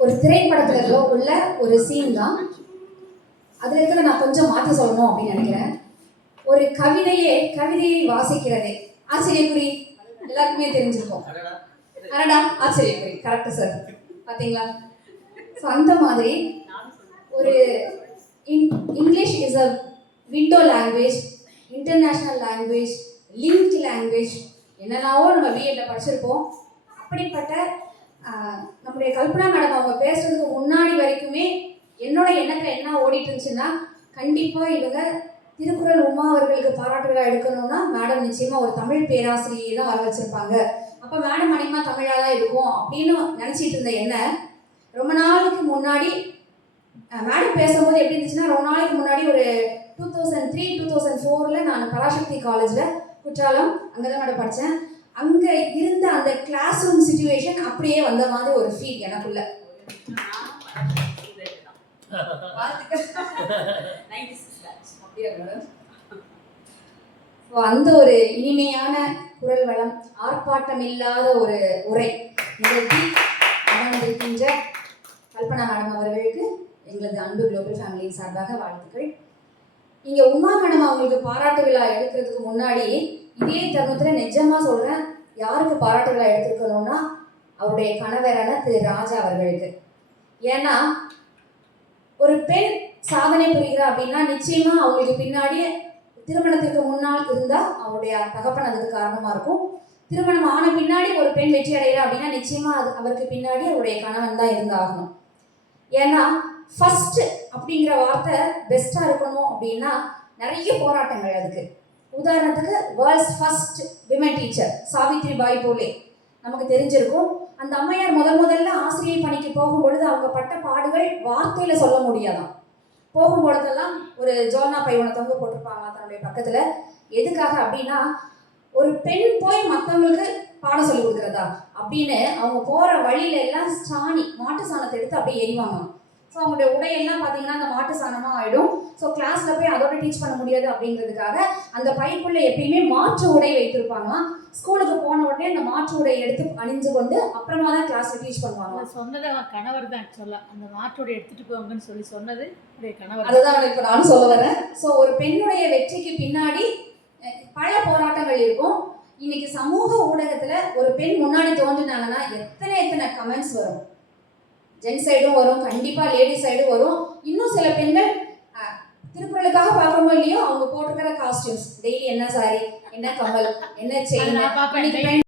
ஒரு திரைப்படத்துல உள்ள ஒரு சீன் தான். அதுல இருக்கிற நான் கொஞ்சம் மாற்றி சொல்லணும் அப்படின்னு நினைக்கிறேன். ஒரு கவிதையை வாசிக்கிறதே ஆச்சரியக்குறி எல்லாருக்குமே தெரிஞ்சிருக்கும். அடடா ஆச்சரியக்குறி கரெக்ட் சார், பாத்தீங்களா? ஸோ அந்த மாதிரி ஒரு English is a window language, international language, link language, என்னென்னாவோ நம்ம பிஎட்ல படிச்சிருப்போம். அப்படிப்பட்ட நம்முடைய கல்பனா மேடம் அவங்க பேசுறதுக்கு முன்னாடி வரைக்குமே என்னோட எண்ணத்தில் என்ன ஓடிட்டு இருந்துச்சுன்னா, கண்டிப்பாக இவங்க திருக்குறள் உமா அவர்களுக்கு பாராட்டு விழா எடுக்கணும்னா மேடம் நிச்சயமாக ஒரு தமிழ் பேராசிரியை தான் வர வச்சிருப்பாங்க. அப்போ மேடம் அனிமா தமிழாக தான் இருக்கும் அப்படின்னு நினச்சிட்டு இருந்த என்ன, ரொம்ப நாளைக்கு முன்னாடி மேடம் பேசும்போது எப்படி இருந்துச்சுன்னா, ரொம்ப நாளைக்கு முன்னாடி ஒரு 2003 2004 நான் பராசக்தி காலேஜில் குற்றாலம் அங்கே தான் மேடம் படித்தேன். அங்கே இருந்த அந்த கிளாஸ் ரூம் சிச்சுவேஷன் அப்படியே வந்த மாதிரி ஒரு ஃபீல் எனக்குள்ள. அந்த ஒரு இனிமையான குரல் வளம், ஆர்ப்பாட்டம் இல்லாத ஒரு உரை நிகழ்த்தி அமர்ந்திருக்கின்ற கல்பனா மேடம் அவர்களுக்கு எங்களது அன்பு குளோபல் ஃபேமிலியின் சார்பாக வாழ்த்துக்கள். இங்கே உமா மேடம் அவங்களுக்கு பாராட்டு விழா எடுக்கிறதுக்கு முன்னாடி இதே தருணத்தில் நிஜமாக சொல்கிறேன், யாருக்கு பாராட்டு விழா எடுத்துருக்கணும்னா அவருடைய கணவரான திரு ராஜா அவர்களுக்கு. ஏன்னா ஒரு பெண் சாதனை புரிகிறா அப்படின்னா நிச்சயமா அவங்களுக்கு பின்னாடி திருமணத்திற்கு முன்னால் இருந்தால் அவருடைய தகப்பன் அதுக்கு காரணமாக இருக்கும். திருமணம் ஆன பின்னாடி ஒரு பெண் வெற்றி அடைகிறா அப்படின்னா நிச்சயமா அது அவருக்கு பின்னாடி அவருடைய கணவன் தான் இருந்தாகணும். ஏன்னா ஃபர்ஸ்ட் அப்படிங்கிற வார்த்தை பெஸ்ட்டாக இருக்கணும் அப்படின்னா நிறைய போராட்டங்கள் அதுக்கு. உதாரணத்துக்கு world's first women teacher Savitri Bai போலே நமக்கு தெரிஞ்சிருக்கும். அந்த அம்மையார் முதல்ல ஆசிரியை பணிக்கு போகும்பொழுது அவங்க பட்ட பாடுகள் வார்த்தையில சொல்ல முடியாதான். போகும்பொழுதெல்லாம் ஒரு ஜோனா பையனை தொங்க போட்டிருப்பாங்க தன்னுடைய பக்கத்துல. எதுக்காக அப்படின்னா, ஒரு பெண் போய் மற்றவங்களுக்கு பாடம் சொல்லி கொடுக்குறதா அப்படின்னு அவங்க போற வழியில எல்லாம் சாணி மாட்டு சாணத்தை எடுத்து அப்படியே எரிவாங்க. ஸோ அவங்களுடைய உடையெல்லாம் பார்த்தீங்கன்னா அந்த மாட்டு சாணமாக ஆகிடும். ஸோ கிளாஸில் போய் அதோட டீச் பண்ண முடியாது அப்படிங்கிறதுக்காக அந்த பைக்குள்ள எப்பயுமே மாற்று உடை வைத்திருப்பாங்க. ஸ்கூலுக்கு போன உடனே அந்த மாற்று உடையை எடுத்து அணிஞ்சு கொண்டு அப்புறமா தான் கிளாஸில் டீச் பண்ணுவாங்க. சொன்னது கணவர் தான் ஆக்சுவலாக அந்த மாற்று உடை எடுத்துட்டு போங்கன்னு சொல்லி சொன்னது கணவர். அதுதான் இப்போ நானும் சொல்ல வரேன். ஸோ ஒரு பெண்ணுடைய வெற்றிக்கு பின்னாடி பல போராட்டங்கள் இருக்கும். இன்னைக்கு சமூக ஊடகத்தில் ஒரு பெண் முன்னாடி தோன்றினாங்கன்னா எத்தனை கமெண்ட்ஸ் வரும். ஜென்ஸ் சைடும் வரும், கண்டிப்பாக லேடிஸ் சைடும் வரும். இன்னும் சில பெண்கள் திருக்குறளுக்காக பார்க்கணுமோ இல்லையோ அவங்க போட்டிருக்கிற காஸ்டியூம்ஸ், டெய்லி என்ன சாரி, என்ன கமல், என்ன செயின்,